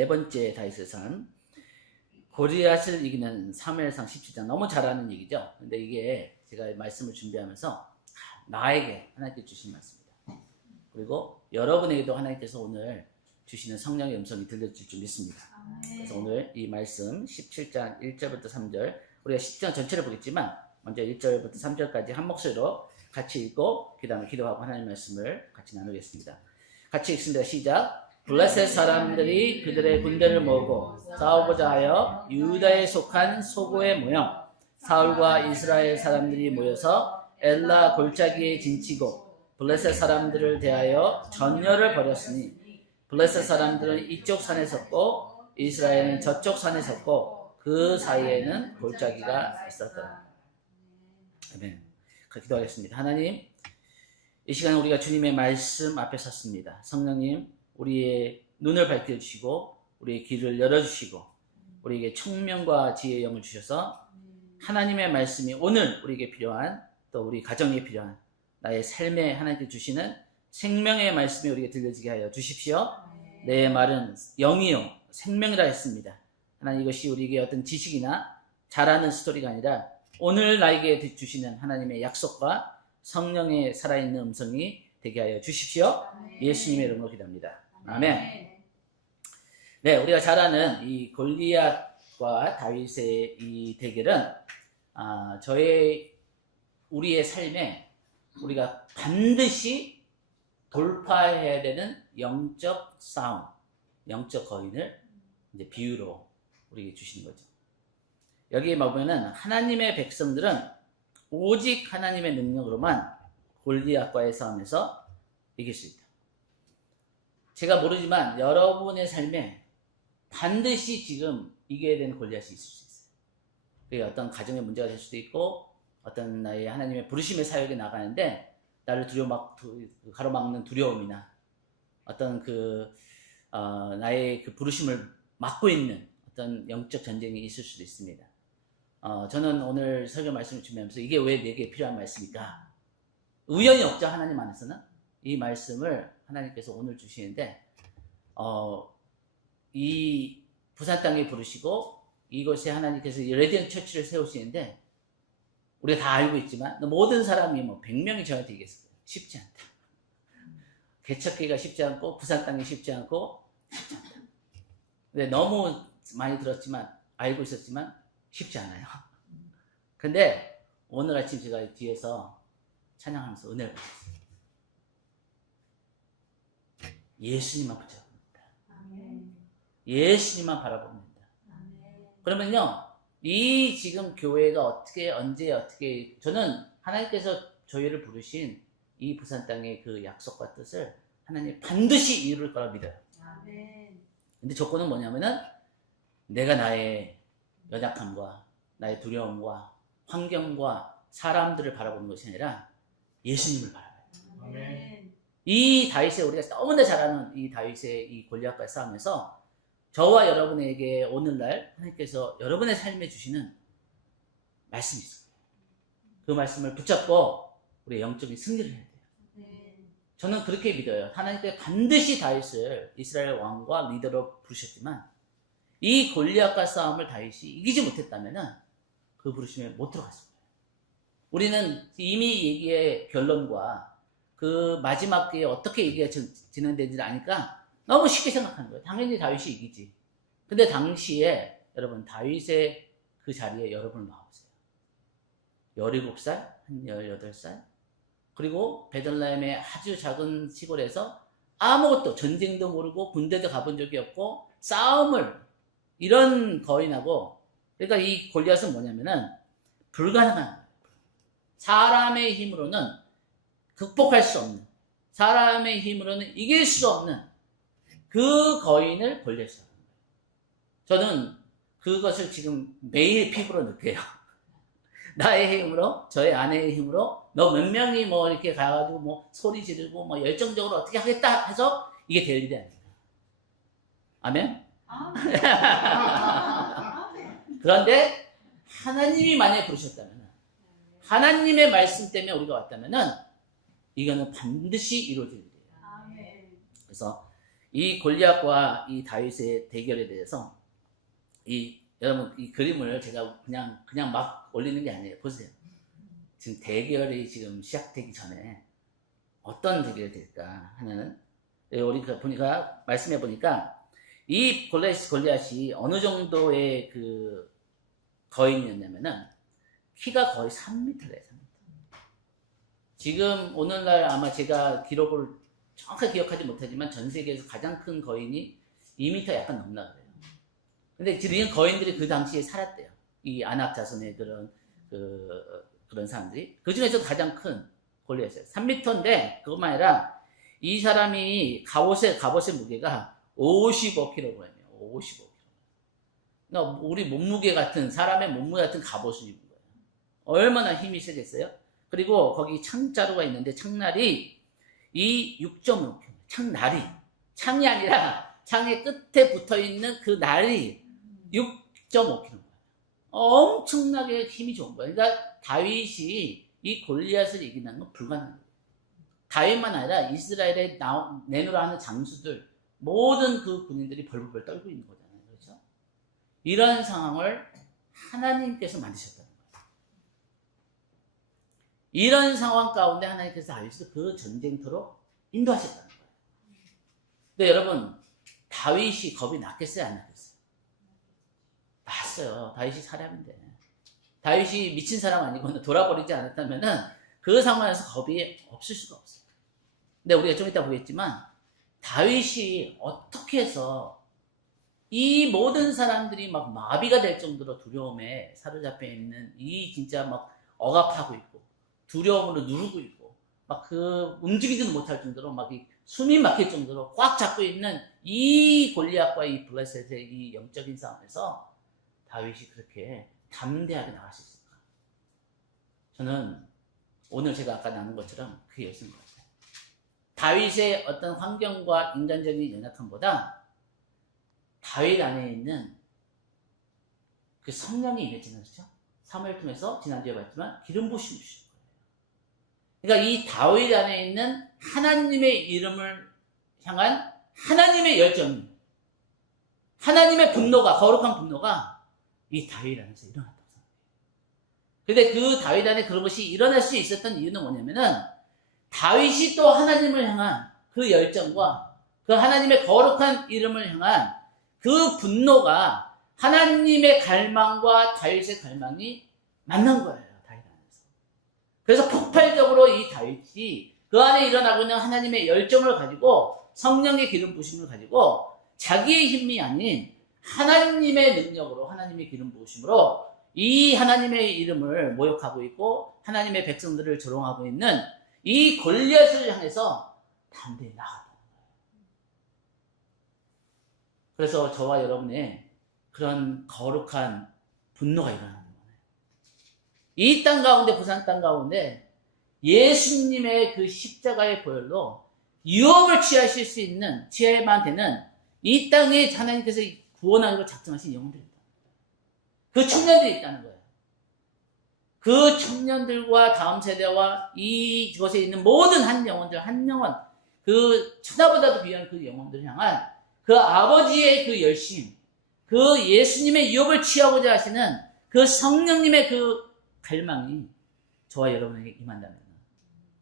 네 번째 다윗의 삶. 골리앗을 이기는 사무엘상 17장. 너무 잘 아는 얘기죠. 근데 이게 제가 말씀을 준비하면서 나에게 하나님께 주신 말씀입니다. 그리고 여러분에게도 하나님께서 오늘 주시는 성령의 음성이 들려질 줄 믿습니다. 그래서 오늘 이 말씀 17장 1절부터 3절, 우리가 17장 전체를 보겠지만 먼저 1절부터 3절까지 한 목소리로 같이 읽고 그 다음에 기도하고 하나님의 말씀을 같이 나누겠습니다. 같이 읽습니다. 시작. 블레셋 사람들이 그들의 군대를 모으고 싸우고자 하여 유다에 속한 소고에 모여 사울과 이스라엘 사람들이 모여서 엘라 골짜기에 진치고 블레셋 사람들을 대하여 전열을 벌였으니 블레셋 사람들은 이쪽 산에 섰고 이스라엘은 저쪽 산에 섰고 그 사이에는 골짜기가 있었더라. 아멘. 기도하겠습니다. 하나님, 이 시간 우리가 주님의 말씀 앞에 섰습니다. 성령님, 우리의 눈을 밝혀주시고 우리의 귀를 열어주시고 우리에게 총명과 지혜의 영을 주셔서 하나님의 말씀이 오늘 우리에게 필요한, 또 우리 가정에 필요한 나의 삶에 하나님께 주시는 생명의 말씀이 우리에게 들려지게 하여 주십시오. 내 말은 영이요 생명이라 했습니다. 하나님, 이것이 우리에게 어떤 지식이나 잘하는 스토리가 아니라 오늘 나에게 주시는 하나님의 약속과 성령의 살아있는 음성이 되게 하여 주십시오. 예수님의 이름으로 기도합니다. 아멘. 네, 우리가 잘 아는 이 골리앗과 다윗의 이 대결은 우리의 삶에 우리가 반드시 돌파해야 되는 영적 싸움, 영적 거인을 이제 비유로 우리에게 주시는 거죠. 여기에 보면은 하나님의 백성들은 오직 하나님의 능력으로만 골리앗과의 싸움에서 이길 수 있다. 제가 모르지만 여러분의 삶에 반드시 지금 이겨야 되는 골리앗이 있을 수 있어요. 그게 어떤 가정의 문제가 될 수도 있고 어떤 나의 하나님의 부르심의 사역에 나가는데 나를 가로막는 두려움이나 어떤 나의 그 부르심을 막고 있는 어떤 영적 전쟁이 있을 수도 있습니다. 저는 오늘 설교 말씀을 준비하면서 이게 왜 내게 필요한 말씀일까? 우연히 없죠. 하나님 안에서는 이 말씀을 하나님께서 오늘 주시는데 이 부산 땅에 부르시고 이곳에 하나님께서 레디언트 처치를 세우시는데 우리가 다 알고 있지만 모든 사람이 100명이 저한테 얘기했어요. 쉽지 않다. 개척기가 쉽지 않고 부산 땅이 쉽지 않고 쉽지 않다. 근데 너무 많이 들었지만 알고 있었지만 쉽지 않아요. 근데 오늘 아침 제가 뒤에서 찬양하면서 은혜를 받았어요. 예수님만 붙잡습니다. 예수님만 바라봅니다. 그러면요, 이 지금 교회가 어떻게 저는 하나님께서 저희를 부르신 이 부산 땅의 그 약속과 뜻을 하나님 반드시 이룰 거라 믿어요. 근데 조건은 뭐냐면은 내가 나의 연약함과 나의 두려움과 환경과 사람들을 바라보는 것이 아니라 예수님을 바라봐요. 아멘. 이 다윗의, 우리가 너무나 잘 아는 이 다윗의 이 골리앗과의 싸움에서 저와 여러분에게 오늘날 하나님께서 여러분의 삶에 주시는 말씀이 있어요. 그 말씀을 붙잡고 우리의 영적인 승리를 해야 돼요. 저는 그렇게 믿어요. 하나님께서 반드시 다윗을 이스라엘 왕과 리더로 부르셨지만 이 골리앗과 싸움을 다윗이 이기지 못했다면 그 부르심에 못 들어갔을 거예요. 우리는 이미 얘기의 결론과 그 마지막 기회에 어떻게 얘기가 진행되는지 아니까 너무 쉽게 생각하는 거예요. 당연히 다윗이 이기지. 근데 당시에 여러분 다윗의 그 자리에 여러분을 놔보세요. 17살, 한 18살, 그리고 베들레헴의 아주 작은 시골에서 아무것도, 전쟁도 모르고 군대도 가본 적이 없고 싸움을, 이런 거인하고, 그러니까 이 골리앗은 뭐냐면은 불가능한 거예요. 사람의 힘으로는 극복할 수 없는, 사람의 힘으로는 이길 수 없는 그 거인을 골리앗이라고 합니다. 저는 그것을 지금 매일 피부로 느껴요. 나의 힘으로, 저의 아내의 힘으로 너 몇 명이 이렇게 가가지고 소리 지르고 열정적으로 어떻게 하겠다 해서 이게 될 일이 아닙니다. 아멘? 그런데 하나님이 만약에 부르셨다면, 하나님의 말씀 때문에 우리가 왔다면 이거는 반드시 이루어질 일이에요. 그래서 이 골리앗과 이 다윗의 대결에 대해서 여러분 이 그림을 제가 그냥 막 올리는 게 아니에요. 보세요. 지금 대결이 지금 시작되기 전에 어떤 대결이 될까 하는 우리가 보니까 말씀해 보니까 이 골리앗이 어느 정도의 그 거인이었냐면은 키가 거의 3m래요. 3m. 지금 오늘날 아마 제가 기록을 정확하게 기억하지 못하지만 전 세계에서 가장 큰 거인이 2m 약간 넘나 그래요. 근데 지금 거인들이 그 당시에 살았대요. 이 아낙 자손의 그런 사람들이. 그 중에서 가장 큰 골리앗이에요. 3m인데 그것만 아니라 이 사람이 갑옷의 무게가 55kg이에요. 55kg. 그러니까 우리 몸무게 같은 사람의 몸무게 같은 갑옷을 입은 거예요. 얼마나 힘이 세겠어요? 그리고 거기 창자루가 있는데 창날이 이 6.5kg. 창날이 창이 아니라 창의 끝에 붙어있는 그 날이 6.5kg. 엄청나게 힘이 좋은 거예요. 그러니까 다윗이 이 골리앗을 이기는 건 불가능한 거예요. 다윗만 아니라 이스라엘에 내놓으라 하는 장수들 모든 그 군인들이 벌벌 떨고 있는 거잖아요. 그렇죠? 이런 상황을 하나님께서 만드셨다는 거예요. 이런 상황 가운데 하나님께서 다윗을 그 전쟁터로 인도하셨다는 거예요. 근데 여러분 다윗이 겁이 났겠어요? 안 났겠어요? 났어요. 다윗이 사람인데. 다윗이 미친 사람 아니고 돌아버리지 않았다면은 그 상황에서 겁이 없을 수가 없어요. 근데 우리가 좀 이따 보겠지만 다윗이 어떻게 해서 이 모든 사람들이 막 마비가 될 정도로 두려움에 사로잡혀 있는 이 진짜 막 억압하고 있고 두려움으로 누르고 있고 막 그 움직이지도 못할 정도로 막 숨이 막힐 정도로 꽉 잡고 있는 이 골리앗과 이 블레셋의 이 영적인 싸움에서 다윗이 그렇게 담대하게 나갈 수 있을까? 저는 오늘 제가 아까 나눈 것처럼 그게 예수인 것 같아요. 다윗의 어떤 환경과 인간적인 연약함보다 다윗 안에 있는 그 성령이 임해지는 거죠. 사무엘 통해서 지난주에 봤지만 기름 부으심을 주신 거예요. 그러니까 이 다윗 안에 있는 하나님의 이름을 향한 하나님의 열정이, 하나님의 분노가, 거룩한 분노가 이 다윗 안에서 일어났다고 생각해요. 근데 그 다윗 안에 그런 것이 일어날 수 있었던 이유는 뭐냐면은 다윗이 또 하나님을 향한 그 열정과 그 하나님의 거룩한 이름을 향한 그 분노가 하나님의 갈망과 다윗의 갈망이 만난 거예요. 다윗 안에서. 그래서 폭발적으로 이 다윗이 그 안에 일어나고 있는 하나님의 열정을 가지고 성령의 기름 부으심을 가지고 자기의 힘이 아닌 하나님의 능력으로 하나님의 기름 부으심으로 이 하나님의 이름을 모욕하고 있고 하나님의 백성들을 조롱하고 있는 이 골리앗을 향해서 담대히 나갔다는 거예요. 그래서 저와 여러분의 그런 거룩한 분노가 일어나는 거예요. 이 땅 가운데, 부산 땅 가운데 예수님의 그 십자가의 보혈로 유업을 취하실 수 있는, 취해만 되는 이 땅에 하나님께서 구원하기로 작정하신 영혼들이 있다. 그 청년들이 있다는 거예요. 그 청년들과 다음 세대와 이곳에 있는 모든 한 영혼들, 한 영혼, 그 천하보다도 귀한 그 영혼들을 향한 그 아버지의 그 열심, 그 예수님의 유업을 취하고자 하시는 그 성령님의 그 갈망이 저와 여러분에게 임한다면,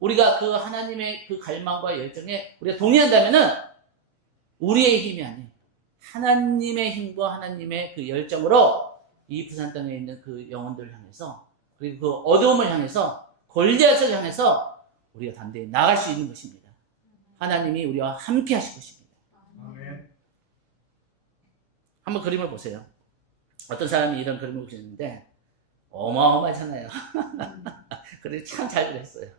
우리가 그 하나님의 그 갈망과 열정에 우리가 동의한다면은 우리의 힘이 아닌 하나님의 힘과 하나님의 그 열정으로 이 부산 땅에 있는 그 영혼들을 향해서, 그리고 그 어두움을 향해서, 골리앗을 향해서 우리가 담대히 나갈 수 있는 것입니다. 하나님이 우리와 함께 하실 것입니다. 아멘. 한번 그림을 보세요. 어떤 사람이 이런 그림을 그렸는데 어마어마하잖아요. 그래서 참 잘 그렸어요.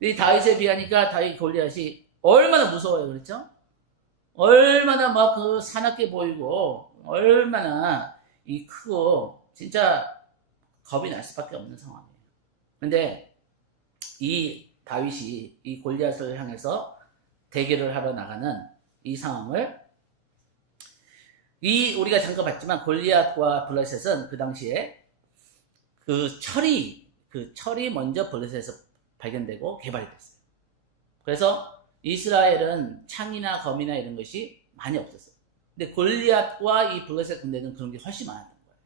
이 다윗에 비하니까 다윗 골리앗이 얼마나 무서워요, 그렇죠? 얼마나 막 그 사납게 보이고 얼마나 이 크고 진짜 겁이 날 수밖에 없는 상황이에요. 근데 이 다윗이 이 골리앗을 향해서 대결을 하러 나가는 이 상황을, 우리가 잠깐 봤지만 골리앗과 블레셋은 그 당시에 그 철이 먼저 블레셋에서 발견되고 개발이 됐어요. 그래서 이스라엘은 창이나 검이나 이런 것이 많이 없었어요. 근데 골리앗과 이 블레셋 군대는 그런 게 훨씬 많았던 거예요.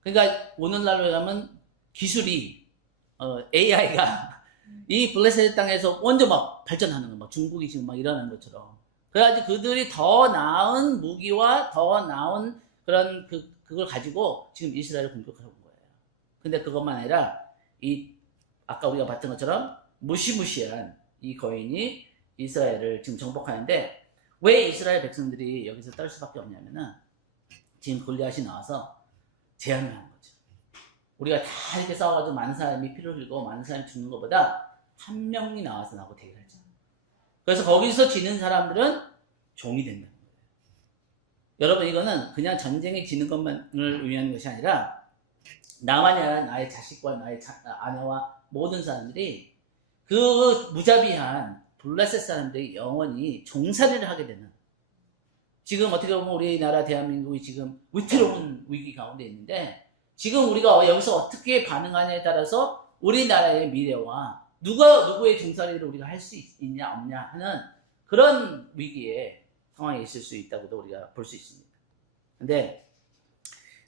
그러니까 오늘날로 가면 기술이 AI가 이 블레셋 땅에서 먼저 막 발전하는 거, 막 중국이 지금 막 일어나는 것처럼. 그래가지고 그들이 더 나은 무기와 더 나은 그런 그걸 가지고 지금 이스라엘을 공격하고 있는 거예요. 근데 그것만 아니라 아까 우리가 봤던 것처럼 무시무시한 이 거인이 이스라엘을 지금 정복하는데, 왜 이스라엘 백성들이 여기서 떨 수밖에 없냐면은 지금 골리앗이 나와서 제안을 하는 거죠. 우리가 다 이렇게 싸워가지고 많은 사람이 피를 흘리고 많은 사람이 죽는 것보다 한 명이 나와서 나하고 대결하자. 그래서 거기서 지는 사람들은 종이 된다는 거예요. 여러분, 이거는 그냥 전쟁에 지는 것만을 의미하는 것이 아니라 나만이 아니라 나의 자식과 나의 아내와 모든 사람들이 그 무자비한 블레셋 사람들이 영원히 종살이를 하게 되는, 지금 어떻게 보면 우리나라 대한민국이 지금 위태로운 위기 가운데 있는데, 지금 우리가 여기서 어떻게 반응하냐에 따라서 우리나라의 미래와 누구의 종살이를 우리가 할 수 있냐 없냐 하는 그런 위기의 상황에 있을 수 있다고도 우리가 볼 수 있습니다. 근데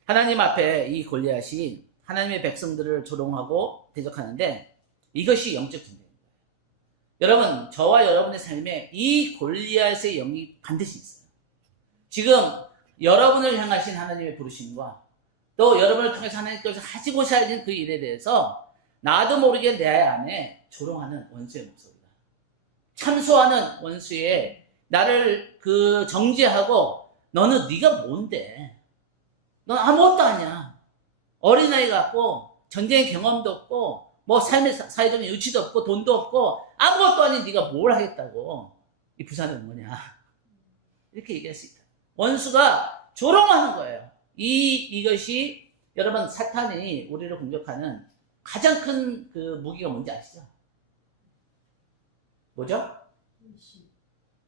하나님 앞에 이 골리앗이 하나님의 백성들을 조롱하고 대적하는데, 이것이 영적 전쟁입니다. 여러분, 저와 여러분의 삶에 이 골리앗의 영이 반드시 있어요. 지금 여러분을 향하신 하나님의 부르심과 또 여러분을 통해서 하나님께서 하시고자 하는 그 일에 대해서 나도 모르게 내 안에 조롱하는 원수의 목소리가, 참소하는 원수의 나를 정죄하고, 너는 네가 뭔데? 넌 아무것도 아니야. 어린아이 같고 전쟁의 경험도 없고 뭐 삶의 사회적인 유치도 없고 돈도 없고 아무것도 아닌 네가 뭘 하겠다고 이 부산은 뭐냐, 이렇게 얘기할 수 있다. 원수가 조롱하는 거예요. 이것이 여러분, 사탄이 우리를 공격하는 가장 큰 그 무기가 뭔지 아시죠? 뭐죠?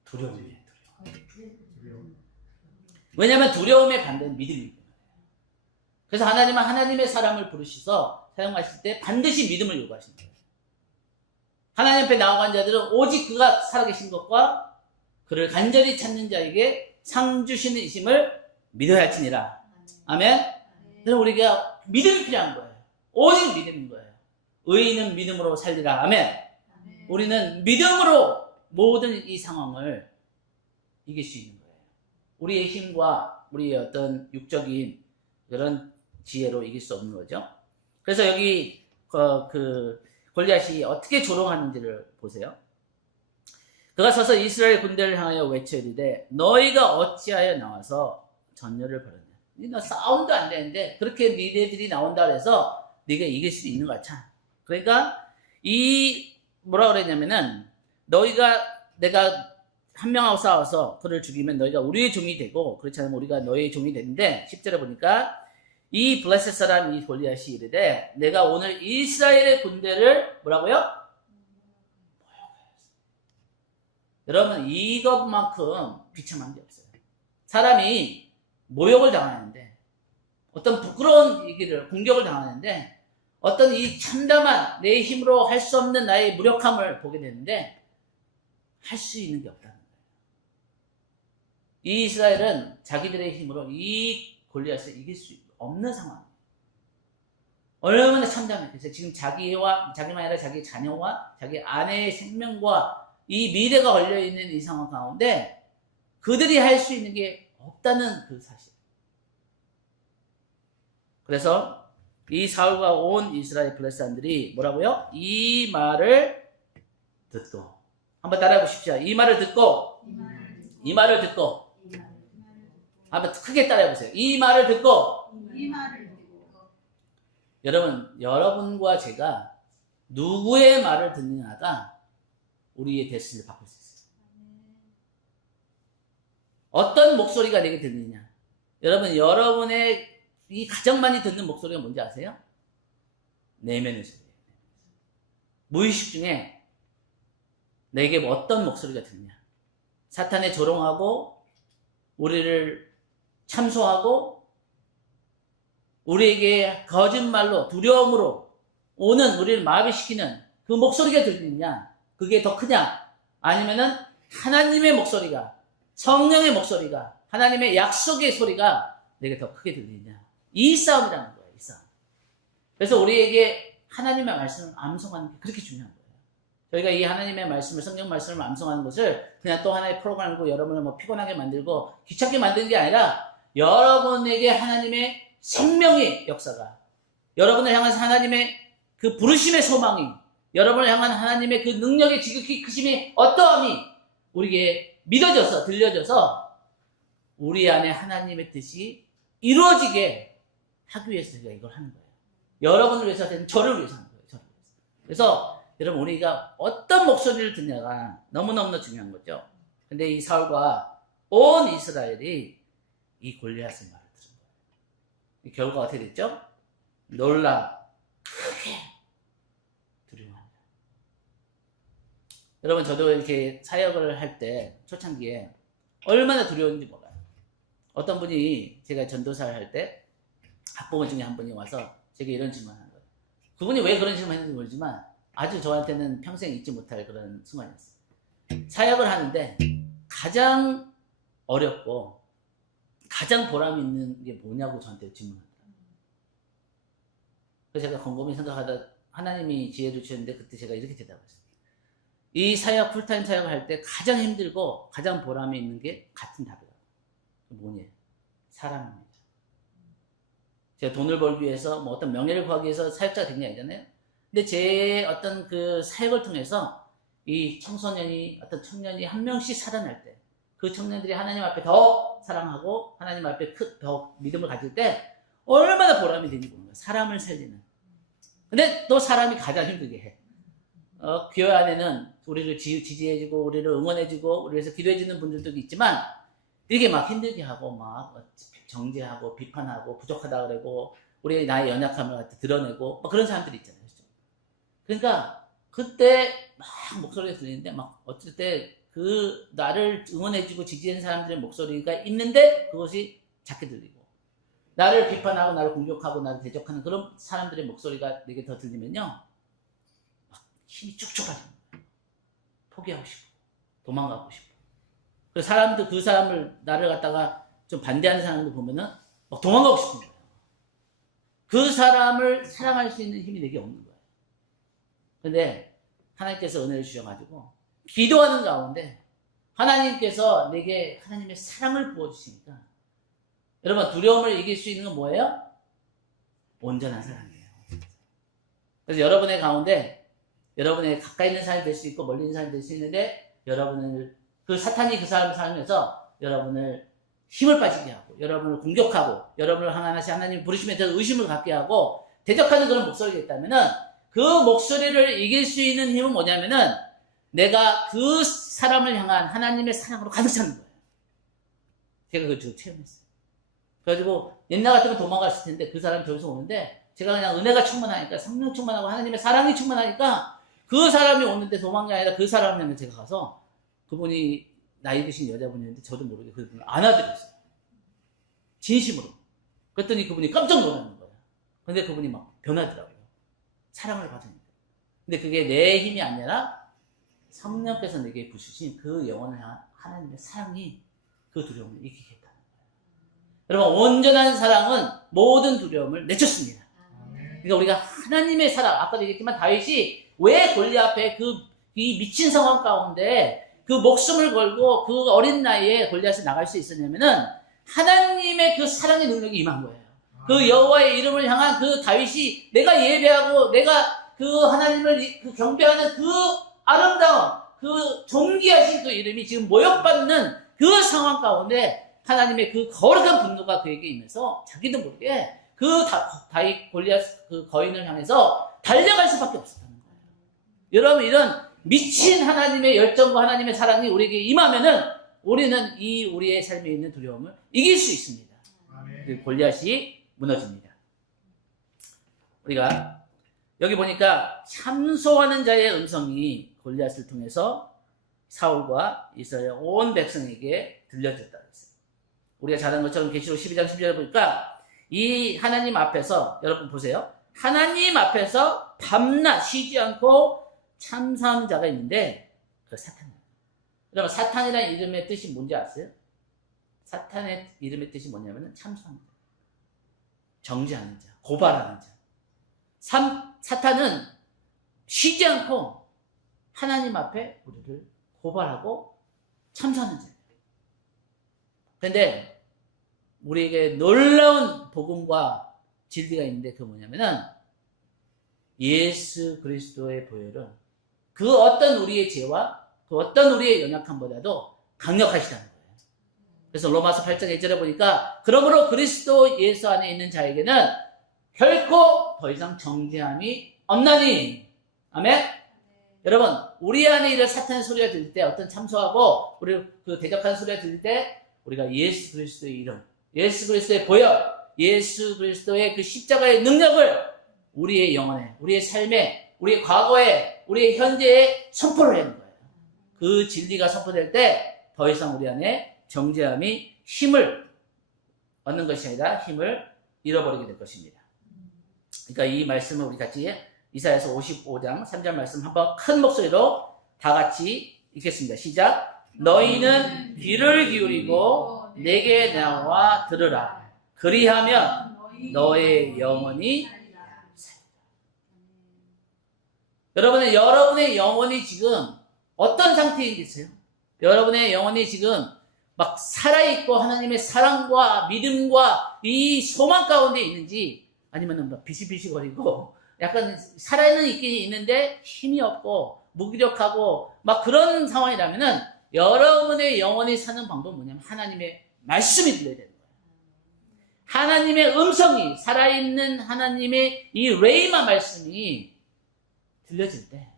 두려움이에요. 두려움. 왜냐하면 두려움의 반대는 믿음이기 때문에. 그래서 하나님은 하나님의 사람을 부르셔서 사용하실 때 반드시 믿음을 요구하시는 거예요. 하나님 앞에 나아간 자들은 오직 그가 살아계신 것과 그를 간절히 찾는 자에게 상 주시는 이심을 믿어야 할지니라. 아멘? 그래서 우리가 믿음이 필요한 거예요. 오직 믿음인 거예요. 의인은 믿음으로 살리라. 아멘? 우리는 믿음으로 모든 이 상황을 이길 수 있는 거예요. 우리의 힘과 우리의 어떤 육적인 그런 지혜로 이길 수 없는 거죠. 그래서 여기 골리앗이 어떻게 조롱하는지를 보세요. 그가 서서 이스라엘 군대를 향하여 외쳐 이르되 너희가 어찌하여 나와서 전열을 벌였냐. 너 싸움도 안 되는데 그렇게 니네들이 나온다 그래서 네가 이길 수 있는 것 같아. 그러니까 뭐라 그랬냐면은, 내가 한 명하고 싸워서 그를 죽이면 너희가 우리의 종이 되고, 그렇지 않으면 우리가 너희의 종이 되는데, 10절에 보니까 이 블레셋 사람 이 골리앗이 이르되 내가 오늘 이스라엘의 군대를 뭐라고요? 여러분, 이것만큼 비참한 게 없어요. 사람이 모욕을 당하는데, 어떤 부끄러운 공격을 당하는데, 어떤 이 참담한 내 힘으로 할 수 없는 나의 무력함을 보게 되는데 할 수 있는 게 없다는 거예요. 이 이스라엘은 자기들의 힘으로 이 골리앗을 이길 수 없는 상황이에요. 얼마나 참담했겠어요. 지금 자기만 아니라 자기 자녀와 자기 아내의 생명과 이 미래가 걸려있는 이 상황 가운데 그들이 할 수 있는 게 없다는 그 사실. 그래서 이 사울과 온 이스라엘 블레셋 사람들이 뭐라고요? 이 말을 듣고, 한번 따라해 보십시오. 이 말을 듣고, 한번 크게 따라해 보세요. 이 말을 듣고. 여러분과 제가 누구의 말을 듣느냐가 우리의 데스티니를 바꿀 수 있어요. 어떤 목소리가 내게 들리느냐. 여러분의 이 가장 많이 듣는 목소리가 뭔지 아세요? 내면의 소리예요. 무의식 중에 내게 어떤 목소리가 들리냐. 사탄에 조롱하고 우리를 참소하고 우리에게 거짓말로 두려움으로 오는 우리를 마비시키는 그 목소리가 들리느냐, 그게 더 크냐, 아니면은 하나님의 목소리가, 성령의 목소리가, 하나님의 약속의 소리가 내게 더 크게 들리냐. 이 싸움이라는 거예요. 이 싸움. 그래서 우리에게 하나님의 말씀을 암송하는 게 그렇게 중요한 거예요. 저희가 이 하나님의 말씀을, 성경 말씀을 암송하는 것을 그냥 또 하나의 프로그램으로 여러분을 뭐 피곤하게 만들고 귀찮게 만드는 게 아니라 여러분에게 하나님의 생명의 역사가, 여러분을 향한 하나님의 그 부르심의 소망이, 여러분을 향한 하나님의 그 능력의 지극히 크심의 어떠함이 우리에게 믿어져서, 들려져서 우리 안에 하나님의 뜻이 이루어지게 하기 위해서 제가 이걸 하는 거예요. 여러분을 위해서 하든 저를 위해서 하는 거예요. 저를 위해서. 그래서 여러분, 우리가 어떤 목소리를 듣냐가 너무너무 중요한 거죠. 근데 이 사울과 온 이스라엘이 이 골리앗의 말을 들은 거예요. 이 결과가 어떻게 됐죠? 놀라 크게 두려워합니다. 여러분, 저도 이렇게 사역을 할 때 초창기에 얼마나 두려웠는지 몰라요. 어떤 분이, 제가 전도사를 할 때 학부모 중에 한 분이 와서 제게 이런 질문을 한 거예요. 그분이 왜 그런 질문을 했는지 모르지만 아주 저한테는 평생 잊지 못할 그런 순간이었어요. 사역을 하는데 가장 어렵고 가장 보람 있는 게 뭐냐고 저한테 질문하더라고요. 그래서 제가 곰곰이 생각하다 하나님이 지혜를 주셨는데 그때 제가 이렇게 대답했어요. 이 사역, 풀타임 사역을 할 때 가장 힘들고 가장 보람이 있는 게 같은 답이라고. 뭐냐? 사랑입니다. 제가 돈을 벌기 위해서, 뭐 어떤 명예를 구하기 위해서 사역자가 된 게 아니잖아요. 근데 제 어떤 그 사역을 통해서 이 청소년이, 어떤 청년이 한 명씩 살아날 때, 그 청년들이 하나님 앞에 더 사랑하고 하나님 앞에 더 믿음을 가질 때 얼마나 보람이 되는지 보는 거예요. 사람을 살리는. 근데 또 사람이 가장 힘들게 해. 교회 안에는 우리를 지지해주고 우리를 응원해주고 우리 위해서 기도해주는 분들도 있지만 이게 막 힘들게 하고 막 정죄하고 비판하고 부족하다 그러고 우리의 나의 연약함을 드러내고 막 그런 사람들이 있잖아요. 그렇죠? 그러니까 그때 막 목소리가 들리는데 막 어쩔 때 그 나를 응원해주고 지지하는 사람들의 목소리가 있는데 그것이 작게 들리고, 나를 비판하고 나를 공격하고 나를 대적하는 그런 사람들의 목소리가 내게 더 들리면요, 막 힘이 쭉쭉 빠지는 거예요. 포기하고 싶고 도망가고 싶고. 그래서 사람들, 그 사람을, 나를 갖다가 좀 반대하는 사람들 보면은 막 도망가고 싶은 거예요. 그 사람을 사랑할 수 있는 힘이 내게 없는 거예요. 근데 하나님께서 은혜를 주셔가지고 기도하는 가운데 하나님께서 내게 하나님의 사랑을 부어주시니까, 여러분, 두려움을 이길 수 있는 건 뭐예요? 온전한 사랑이에요. 그래서 여러분의 가운데, 여러분의 가까이 있는 사람이 될 수 있고 멀리 있는 사람이 될 수 있는데, 여러분을, 그 사탄이 그 사람을 사용해서 여러분을 힘을 빠지게 하고, 여러분을 공격하고, 여러분을 향하신 하나님 부르심에 대해서 의심을 갖게 하고 대적하는 그런 목소리가 있다면은, 그 목소리를 이길 수 있는 힘은 뭐냐면은 내가 그 사람을 향한 하나님의 사랑으로 가득 차는 거예요. 제가 그걸 체험했어요. 그래가지고 옛날 같으면 도망갔을 텐데 그 사람이 저기서 오는데 제가 그냥 은혜가 충만하니까, 성령 충만하고 하나님의 사랑이 충만하니까 그 사람이 오는데 도망이 아니라 그 사람을 제가 가서, 그분이 나이 드신 여자분이었는데 저도 모르게 그분을 안아드렸어요. 진심으로. 그랬더니 그분이 깜짝 놀라는 거예요. 근데 그분이 막 변하더라고요. 사랑을 받으니까. 근데 그게 내 힘이 아니라 성령께서 내게 부으신 그 영혼을 향한 하나님의 사랑이 그 두려움을 이기게 했다는 거예요. 여러분, 온전한 사랑은 모든 두려움을 내쫓습니다. 그러니까 우리가 하나님의 사랑, 아까도 얘기했지만 다윗이 왜 골리앗 앞에 이 미친 상황 가운데 그 목숨을 걸고 그 어린 나이에 골리앗을 나갈 수 있었냐면은 하나님의 그 사랑의 능력이 임한 거예요. 그 여호와의 이름을 향한 그 다윗이, 내가 예배하고 내가 그 하나님을 그 경배하는 그 아름다운 그 존귀하신 그 이름이 지금 모욕받는 그 상황 가운데 하나님의 그 거룩한 분노가 그에게 임해서 자기도 모르게 그 다윗 골리앗 그 거인을 향해서 달려갈 수밖에 없었다는 거예요. 여러분, 이런 미친 하나님의 열정과 하나님의 사랑이 우리에게 임하면은 우리는 이 우리의 삶에 있는 두려움을 이길 수 있습니다. 그 골리앗이 무너집니다. 우리가 여기 보니까 참소하는 자의 음성이 골리앗을 통해서 사울과 이스라엘 온 백성에게 들려졌다 그랬어요. 우리가 잘 아는 것처럼 계시록 12장 10절에 보니까 이 하나님 앞에서, 여러분 보세요. 하나님 앞에서 밤낮 쉬지 않고 참사하는 자가 있는데 그 사탄이에요. 여러분 사탄이라는 이름의 뜻이 뭔지 아세요? 사탄의 이름의 뜻이 뭐냐면 참소하는 자, 정죄하는 자, 고발하는 자. 사탄은 쉬지 않고 하나님 앞에 우리를 고발하고 참소하는 자예요. 그런데 우리에게 놀라운 복음과 진리가 있는데 그 뭐냐면은 예수 그리스도의 보혈은 그 어떤 우리의 죄와 그 어떤 우리의 연약함보다도 강력하시다는 거예요. 그래서 로마서 8장 1절에 보니까 그러므로 그리스도 예수 안에 있는 자에게는 결코 더 이상 정죄함이 없나니. 아멘? 여러분, 우리 안에 이런 사탄의 소리가 들릴 때, 어떤 참소하고 우리 그 대적하는 소리가 들릴 때 우리가 예수 그리스도의 이름, 예수 그리스도의 보혈, 예수 그리스도의 그 십자가의 능력을 우리의 영혼에, 우리의 삶에, 우리의 과거에, 우리의 현재에 선포를 하는 거예요. 그 진리가 선포될 때 더 이상 우리 안에 정죄함이 힘을 얻는 것이 아니라 힘을 잃어버리게 될 것입니다. 그러니까 이 말씀을 우리 같이 이사야서 55장 3절 말씀 한번 큰 목소리로 다 같이 읽겠습니다. 시작. 너희는 귀를 기울이고 내게 나와 들으라. 그리하면 너의 영혼이 여러분의 영혼이 지금 어떤 상태에 계세요? 여러분의 영혼이 지금 막 살아있고 하나님의 사랑과 믿음과 이 소망 가운데 있는지 아니면 막 비실비실거리고 약간 살아있는 있긴 있는데 힘이 없고 무기력하고 막 그런 상황이라면은 여러분의 영혼이 사는 방법은 뭐냐면 하나님의 말씀이 들려야 되는 거예요. 하나님의 음성이 살아있는 하나님의 이 레이마 말씀이 들려질 때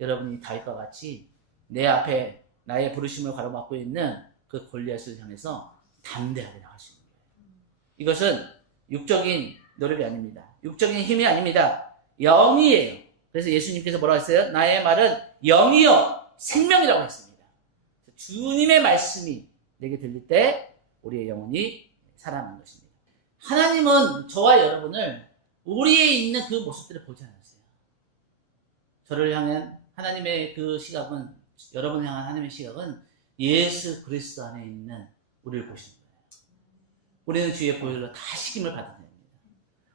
여러분이 다윗과 같이 내 앞에 나의 부르심을 가로막고 있는 그 골리앗을 향해서 담대하게 나갈 수 있는 거예요. 이것은 육적인 노력이 아닙니다. 육적인 힘이 아닙니다. 영이에요. 그래서 예수님께서 뭐라고 했어요? 나의 말은 영이요 생명이라고 했습니다. 주님의 말씀이 내게 들릴 때 우리의 영혼이 살아나는 것입니다. 하나님은 저와 여러분을 우리에 있는 그 모습들을 보지 않았어요. 저를 향한 하나님의 그 시각은, 여러분을 향한 하나님의 시각은 예수 그리스도 안에 있는 우리를 보시는 거예요. 우리는 주의 보혈로 다 씻김을 받은 겁니다.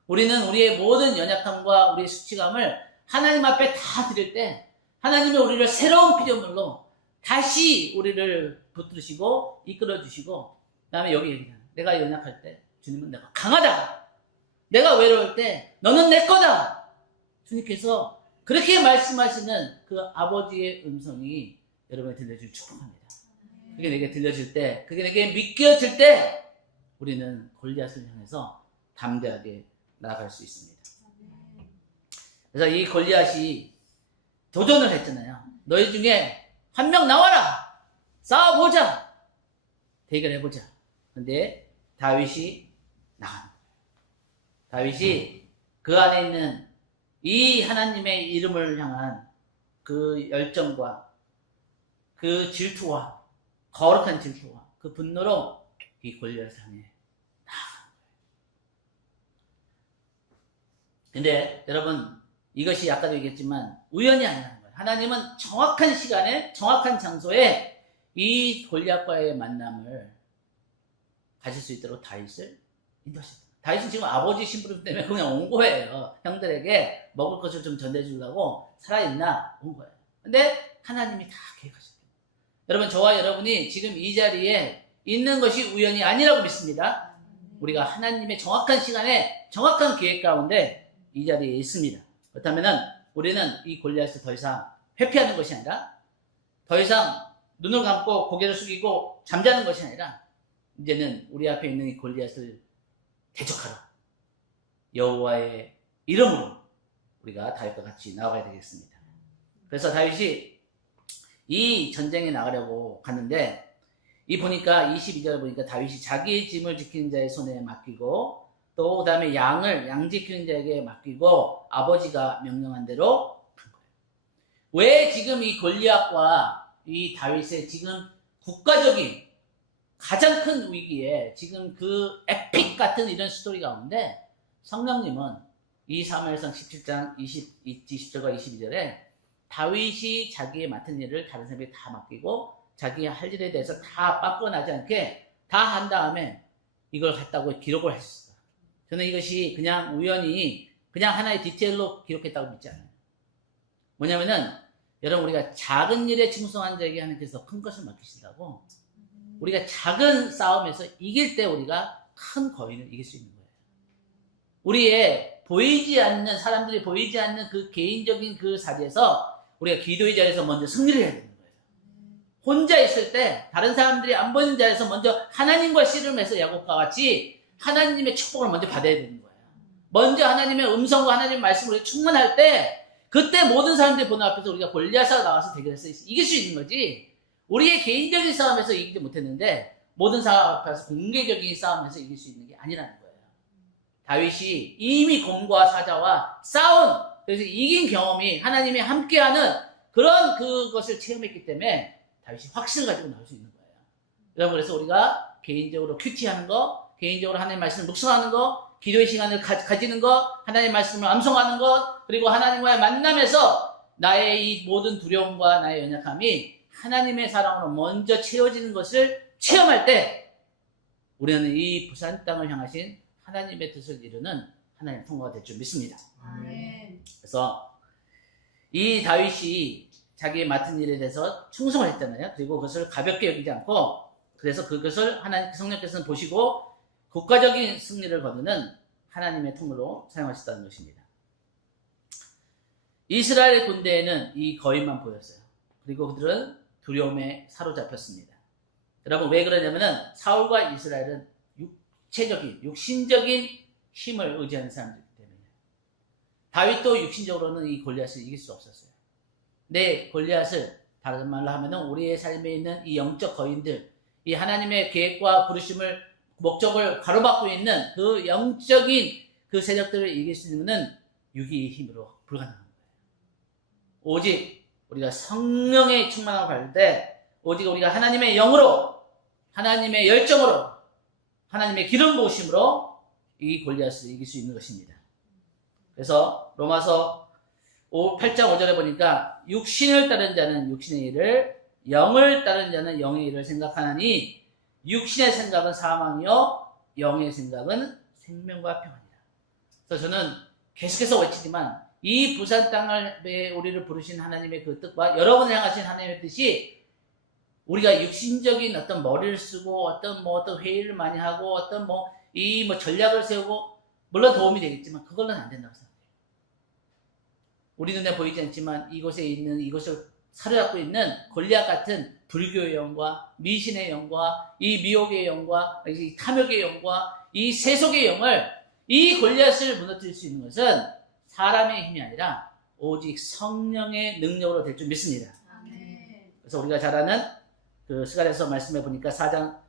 우리는 우리의 모든 연약함과 우리의 수치감을 하나님 앞에 다 드릴 때 하나님이 우리를 새로운 피조물로 다시 우리를 붙드시고 이끌어주시고, 그 다음에 여기 얘기해요. 내가 연약할 때 주님은 내가 강하다. 내가 외로울 때 너는 내 거다. 주님께서 그렇게 말씀하시는 그 아버지의 음성이 여러분에 들려줄 축복합니다. 그게 내게 들려질 때, 그게 내게 믿겨질 때 우리는 골리앗을 향해서 담대하게 나아갈 수 있습니다. 그래서 이 골리앗이 도전을 했잖아요. 너희 중에 한 명 나와라. 싸워보자. 대결해보자. 근데 다윗이 나간 거예요. 다윗이 그 안에 있는 이 하나님의 이름을 향한 그 열정과 그 질투와 거룩한 질투와 그 분노로 이 골리앗을 향해 나아간 거예요. 근데 여러분, 이것이 아까도 얘기했지만 우연이 아니라는 거예요. 하나님은 정확한 시간에 정확한 장소에 이 골리앗과의 만남을 가질 수 있도록 다윗을 인도하셨다. 다윗은 지금 아버지 심부름 때문에 그냥 온 거예요. 형들에게 먹을 것을 좀 전해주려고 살아있나 온 거예요. 근데 하나님이 다 계획하셨어요. 여러분, 저와 여러분이 지금 이 자리에 있는 것이 우연이 아니라고 믿습니다. 우리가 하나님의 정확한 시간에 정확한 계획 가운데 이 자리에 있습니다. 그렇다면 우리는 이 골리앗을 더 이상 회피하는 것이 아니라, 더 이상 눈을 감고 고개를 숙이고 잠자는 것이 아니라, 이제는 우리 앞에 있는 이 골리앗을 대적하라. 여호와의 이름으로 우리가 다윗과 같이 나아가야 되겠습니다. 그래서 다윗이 이 전쟁에 나가려고 갔는데, 이 보니까 22절 보니까 다윗이 자기의 짐을 지키는 자의 손에 맡기고, 또 그 다음에 양을 지키는 자에게 맡기고 아버지가 명령한 대로 한 거예요. 왜 지금 이 골리앗과 이 다윗의 지금 국가적인 가장 큰 위기에 지금 그 에픽 같은 이런 스토리 가운데 성령님은 이 사무엘상 17장 20절과 22절에 다윗이 자기의 맡은 일을 다른 사람에게 다 맡기고 자기 할 일에 대해서 다 빠꾸나지 않게 다 한 다음에 이걸 갖다고 기록을 했었어요. 저는 이것이 그냥 우연히 그냥 하나의 디테일로 기록했다고 믿지 않아요. 뭐냐면은 여러분, 우리가 작은 일에 충성한 자에게 하나님께서 큰 것을 맡기신다고. 우리가 작은 싸움에서 이길 때 우리가 큰 거인을 이길 수 있는 거예요. 우리의 보이지 않는, 사람들이 보이지 않는 그 개인적인 그 자리에서 우리가 기도의 자리에서 먼저 승리를 해야 되는 거예요. 혼자 있을 때 다른 사람들이 안 보이는 자리에서 먼저 하나님과 씨름해서 야곱과 같이 하나님의 축복을 먼저 받아야 되는 거예요. 먼저 하나님의 음성과 하나님의 말씀으로 충만할 때 그때 모든 사람들이 보는 앞에서 우리가 골리앗과 나와서 대결해서 이길 수 있는 거지. 우리의 개인적인 싸움에서 이기지 못했는데 모든 사람 앞에서 공개적인 싸움에서 이길 수 있는 게 아니라는 거예요. 다윗이 이미 공과 사자와 싸운, 그래서 이긴 경험이 하나님이 함께하는 그런 그것을 체험했기 때문에 다윗이 확신을 가지고 나올 수 있는 거예요. 여러분, 그래서 우리가 개인적으로 큐티하는 거, 개인적으로 하나님의 말씀을 묵상하는 거, 기도의 시간을 가지는 것, 하나님의 말씀을 암송하는 것, 그리고 하나님과의 만남에서 나의 이 모든 두려움과 나의 연약함이 하나님의 사랑으로 먼저 채워지는 것을 체험할 때 우리는 이 부산 땅을 향하신 하나님의 뜻을 이루는 하나님의 통과가 될 줄 믿습니다. 아멘. 그래서 이 다윗이 자기의 맡은 일에 대해서 충성을 했잖아요. 그리고 그것을 가볍게 여기지 않고, 그래서 그것을 하나님 성령께서는 보시고 국가적인 승리를 거두는 하나님의 통로로 사용하셨다는 것입니다. 이스라엘 군대에는 이 거인만 보였어요. 그리고 그들은 두려움에 사로잡혔습니다. 여러분, 왜 그러냐면은 사울과 이스라엘은 육신적인 힘을 의지하는 사람들이기 때문이에요. 다윗도 육신적으로는 이 골리앗을 이길 수 없었어요. 근데 골리앗을 다른 말로 하면은 우리의 삶에 있는 이 영적 거인들, 이 하나님의 계획과 부르심을 목적을 가로막고 있는 그 영적인 그 세력들을 이길 수 있는 것은 육의 힘으로 불가능한 거예요. 오직 우리가 성령의 충만함을 받을 때, 오직 우리가 하나님의 영으로, 하나님의 열정으로, 하나님의 기름 부으심으로 이 골리앗을 이길 수 있는 것입니다. 그래서 로마서 8장 5절에 보니까 육신을 따른 자는 육신의 일을, 영을 따른 자는 영의 일을 생각하나니 육신의 생각은 사망이요 영의 생각은 생명과 평안이라. 그래서 저는 계속해서 외치지만 이 부산 땅에 우리를 부르신 하나님의 그 뜻과 여러분을 향하신 하나님의 뜻이 우리가 육신적인 어떤 머리를 쓰고 어떤 회의를 많이 하고 어떤 전략을 세우고 물론 도움이 되겠지만 그걸로는 안 된다고 생각해요. 우리 눈에 보이지 않지만 이곳을 사로잡고 있는 골리앗 같은 불교의 영과 미신의 영과 이 미혹의 영과 이 탐욕의 영과 이 세속의 영을, 이 골리앗을 무너뜨릴 수 있는 것은 사람의 힘이 아니라 오직 성령의 능력으로 될 줄 믿습니다. 아멘. 그래서 우리가 잘 아는 그 스가랴서 말씀해 보니까 4장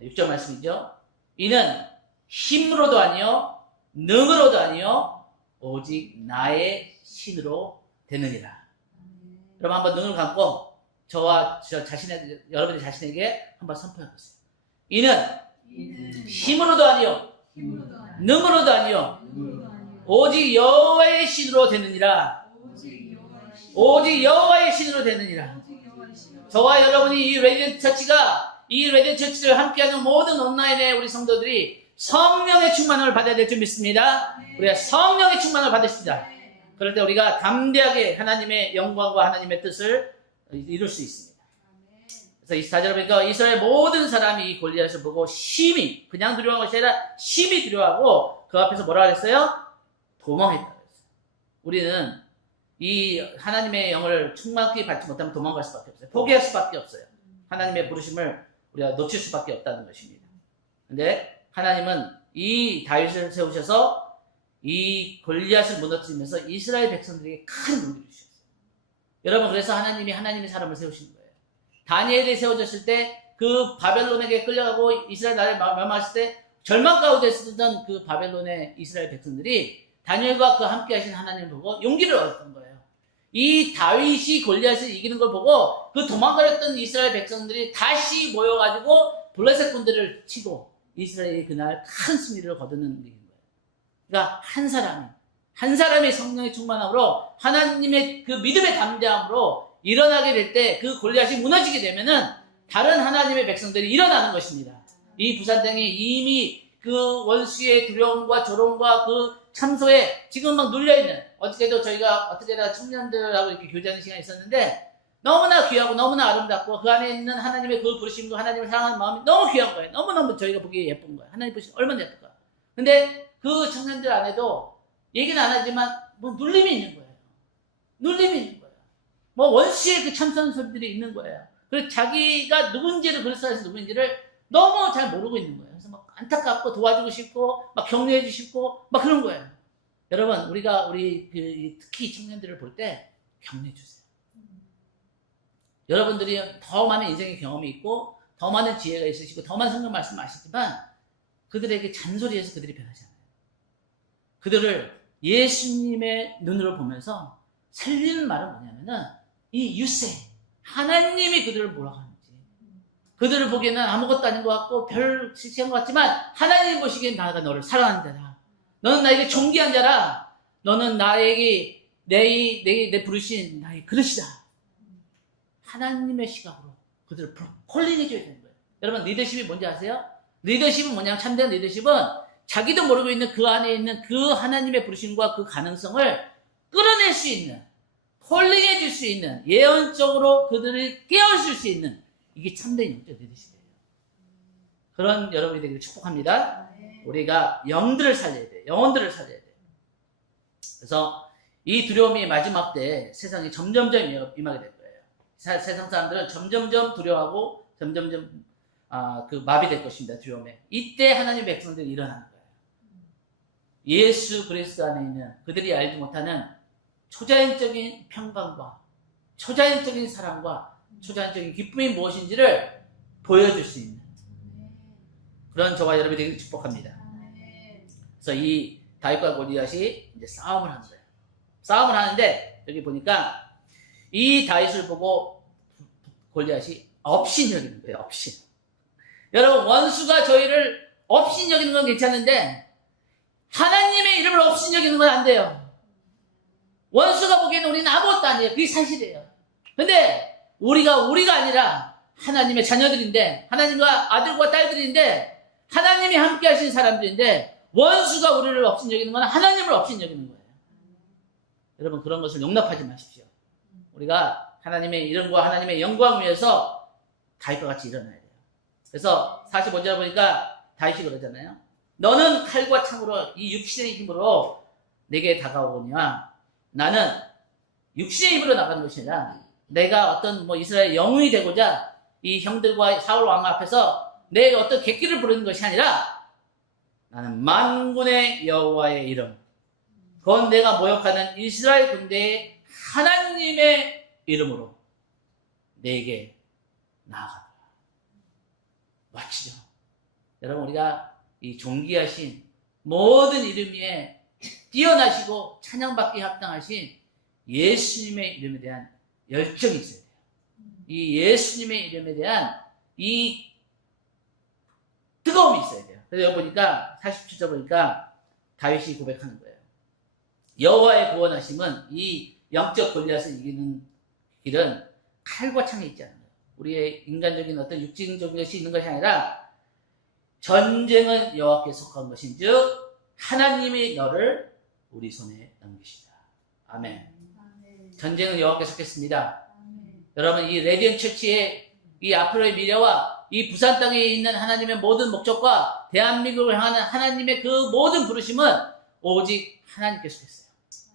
6절 말씀이죠. 이는 힘으로도 아니요 능으로도 아니요 오직 나의 신으로 되느니라. 여러분, 한번 눈을 감고 여러분의 자신에게 한번 선포해 보세요. 이는 힘으로도 아니요 능으로도 아니요 오직 여호와의 신으로 되느니라. 오직 여호와의 신으로 되느니라. 저와 여러분이 이 레디언트 처치가, 이 레디언트 처치를 함께하는 모든 온라인의 우리 성도들이 성령의 충만을 받아야 될 줄 믿습니다. 우리가 성령의 충만을 받으시자. 그럴 때 우리가 담대하게 하나님의 영광과 하나님의 뜻을 이룰 수 있습니다. 그래서 24절에 보니까 이스라엘 모든 사람이 이 골리앗을 보고 심히, 그냥 두려워한 것이 아니라 심히 두려워하고 그 앞에서 뭐라 그랬어요? 도망했다고 했어요. 우리는 이 하나님의 영을 충만히 받지 못하면 도망갈 수밖에 없어요. 포기할 수밖에 없어요. 하나님의 부르심을 우리가 놓칠 수밖에 없다는 것입니다. 근데 하나님은 이 다윗을 세우셔서 이 골리앗을 무너뜨리면서 이스라엘 백성들에게 큰 용기를 주셨어요. 여러분, 그래서 하나님이 하나님의 사람을 세우신 거예요. 다니엘이 세워졌을 때 그 바벨론에게 끌려가고 이스라엘 나라를 멸망했을 때 절망 가운데 있었던 그 바벨론의 이스라엘 백성들이 다니엘과 그 함께 하신 하나님을 보고 용기를 얻었던 거예요. 이 다윗이 골리앗을 이기는 걸 보고 그 도망가렸던 이스라엘 백성들이 다시 모여가지고 블레셋 군대를 치고 이스라엘이 그날 큰 승리를 거두는 일인 거예요. 그러니까 한 사람이 한 사람의 성령의 충만함으로 하나님의 그 믿음의 담대함으로 일어나게 될 때 그 골리앗이 무너지게 되면은 다른 하나님의 백성들이 일어나는 것입니다. 이 부산 땅에 이미 그 원수의 두려움과 조롱과 그 참소에 지금 막 눌려있는, 어저께도 저희가 어떻게다 청년들하고 이렇게 교제하는 시간이 있었는데 너무나 귀하고 너무나 아름답고 그 안에 있는 하나님의 그 부르심과 하나님을 사랑하는 마음이 너무 귀한 거예요. 너무너무 저희가 보기에 예쁜 거예요. 하나님 부르심 얼마나 예쁠까. 근데 그 청년들 안에도 얘기는 안 하지만 뭐 눌림이 있는 거예요. 눌림이 있는 거예요. 뭐 원수의 그 참선 소리들이 있는 거예요. 그래서 자기가 누군지를, 그리스도에서 누군지를 너무 잘 모르고 있는 거예요. 그래서 막 안타깝고 도와주고 싶고 막 격려해주고 싶고 막 그런 거예요. 여러분, 우리가 특히 청년들을 볼 때 격려해 주세요. 여러분들이 더 많은 인생의 경험이 있고 더 많은 지혜가 있으시고 더 많은 성경 말씀 아시지만 그들에게 잔소리해서 그들이 변하지 않아요. 그들을 예수님의 눈으로 보면서 살리는 말은 뭐냐면은 이 유세, 하나님이 그들을 뭐라고 하는지, 그들을 보기에는 아무것도 아닌 것 같고 별 실체한 것 같지만 하나님 보시기엔 나가 너를 사랑하는 자다. 너는 나에게 존귀한 자라. 너는 나에게 내 부르신 나의 그릇이다. 하나님의 시각으로 그들을 콜링해줘야 되는 거예요. 여러분, 리더십이 뭔지 아세요? 리더십은 뭐냐면, 참된 리더십은 자기도 모르고 있는 그 안에 있는 그 하나님의 부르심과 그 가능성을 끌어낼 수 있는, 콜링해 줄 수 있는, 예언적으로 그들을 깨워줄 수 있는, 이게 참된 영적 리더십이에요. 그런 여러분이 되기를 축복합니다. 우리가 영들을 살려야 돼요. 영혼들을 살려야 돼요. 그래서 이 두려움이 마지막 때 세상에 점점점 임하게 될 거예요. 세상 사람들은 점점점 두려워하고 점점점 마비될 것입니다. 두려움에. 이때 하나님의 백성들이 일어나는 거예요. 예수 그리스도 안에 있는 그들이 알지 못하는 초자연적인 평강과 초자연적인 사랑과 초자연적인 기쁨이 무엇인지를 보여줄 수 있는 그런 저와 여러분이 되기를 축복합니다. 그래서 이 다윗과 골리앗이 이제 싸움을 하는 거예요. 싸움을 하는데 여기 보니까 이 다윗을 보고 골리앗이 업신 여기는 거예요. 업신. 여러분, 원수가 저희를 업신 여기는 건 괜찮은데 하나님의 이름을 업신 여기는 건 안 돼요. 원수가 보기에는 우리는 아무것도 아니에요. 그게 사실이에요. 근데 우리가 아니라 하나님의 자녀들인데, 하나님과 아들과 딸들인데, 하나님이 함께 하신 사람들인데, 원수가 우리를 업신 여기는 건 하나님을 업신 여기는 거예요. 여러분, 그런 것을 용납하지 마십시오. 우리가 하나님의 이름과 하나님의 영광을 위해서 다윗과 같이 일어나야 돼요. 그래서 45절 보니까 다윗이 그러잖아요. 너는 칼과 창으로 이 육신의 힘으로 내게 다가오거니와 나는 육신의 힘으로 나가는 것이 아니라 내가 어떤 이스라엘 영웅이 되고자 이 형들과 사울 왕 앞에서 내 어떤 객기를 부르는 것이 아니라 나는 만군의 여호와의 이름, 그건 내가 모욕하는 이스라엘 군대의 하나님의 이름으로 내게 나아가라. 마치죠. 여러분, 우리가 이 존귀하신 모든 이름 위에 뛰어나시고 찬양받기에 합당하신 예수님의 이름에 대한 열정이 있어야 돼요. 이 예수님의 이름에 대한 이 뜨거움이 있어야 돼요. 그래서 여기 보니까 47절 보니까 다윗이 고백하는 거예요. 여호와의 구원하심은 이 영적 골리앗을 이기는 길은 칼과 창에 있지 않아요. 우리의 인간적인 어떤 육신적인 것이 있는 것이 아니라 전쟁은 여호와께 속한 것인즉 하나님이 너를 우리 손에 넘기시다. 아멘. 전쟁은 여호와께 속했습니다. 여러분, 이 레디언 처치의 이 앞으로의 미래와 이 부산 땅에 있는 하나님의 모든 목적과 대한민국을 향하는 하나님의 그 모든 부르심은 오직 하나님께 속했어요.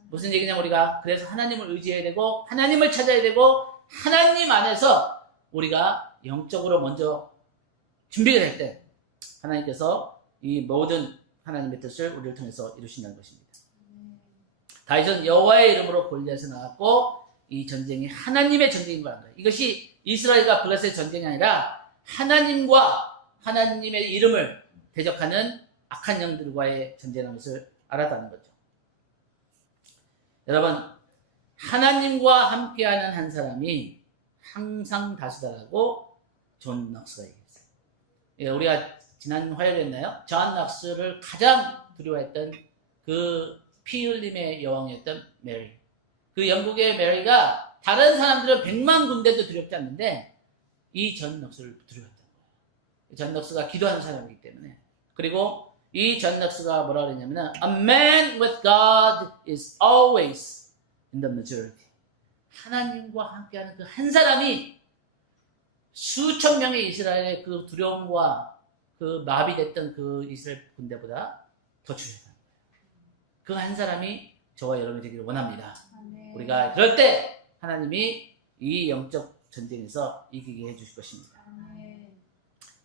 무슨 얘기냐면 우리가 그래서 하나님을 의지해야 되고 하나님을 찾아야 되고 하나님 안에서 우리가 영적으로 먼저 준비가 될 때 하나님께서 이 모든 하나님의 뜻을 우리를 통해서 이루신다는 것입니다. 다윗은 여호와의 이름으로 골리앗에 나갔고 이 전쟁이 하나님의 전쟁인 걸 알아요. 이것이 이스라엘과 블레셋의 전쟁이 아니라 하나님과 하나님의 이름을 대적하는 악한 영들과의 전쟁인 것을 알았다는 거죠. 여러분, 하나님과 함께하는 한 사람이 항상 다수다라고 존 넉스가 얘기했어요. 예, 우리가 지난 화요일에 했나요? 존 넉스를 가장 두려워했던 그 피 흘림의 여왕이었던 메리. 그 영국의 메리가 다른 사람들은 100만 군대도 두렵지 않는데 이 존 넉스를 두려웠던 거예요. 존 넉스가 기도하는 사람이기 때문에. 그리고 이 존 넉스가 뭐라 그랬냐면 A man with God is always in the majority. 하나님과 함께하는 그 한 사람이 수천 명의 이스라엘의 그 두려움과 그 마비됐던 그 이스라엘 군대보다 더 중요한 거예요. 그 한 사람이 저와 여러분이 되기를 원합니다. 아멘. 우리가 그럴 때 하나님이 이 영적 전쟁에서 이기게 해주실 것입니다. 아멘.